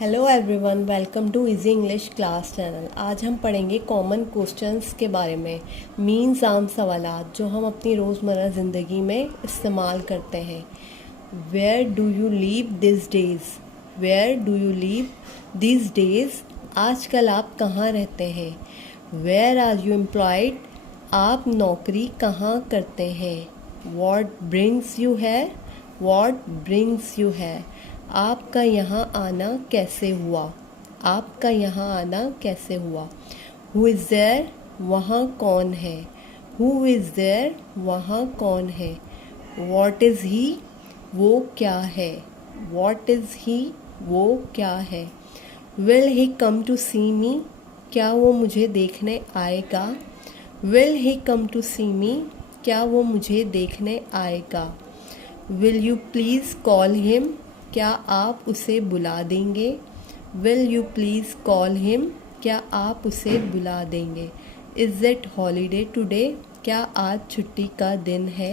Hello everyone, welcome to easy English class channel. आज हम पढ़ेंगे कॉमन क्वेश्चंस के बारे में। मीन्स आम सवालात जो हम अपनी रोज़मर्रा ज़िंदगी में इस्तेमाल करते हैं। Where do you live this days? Where do you live this days? आजकल आप कहाँ रहते हैं? Where are you employed? आप नौकरी कहाँ करते हैं? What brings you here? What brings you here? आपका यहाँ आना कैसे हुआ? आपका यहाँ आना कैसे हुआ? Who is there? वहाँ कौन है? Who is there? वहाँ कौन है? What is he? वो क्या है? What is he? वो क्या है? Will he come to see me? क्या वो मुझे देखने आएगा? Will he come to see me? क्या वो मुझे देखने आएगा? Will you please call him? क्या आप उसे बुला देंगे? Will you please call him? क्या आप उसे बुला देंगे? Is it holiday today? क्या आज छुट्टी का दिन है?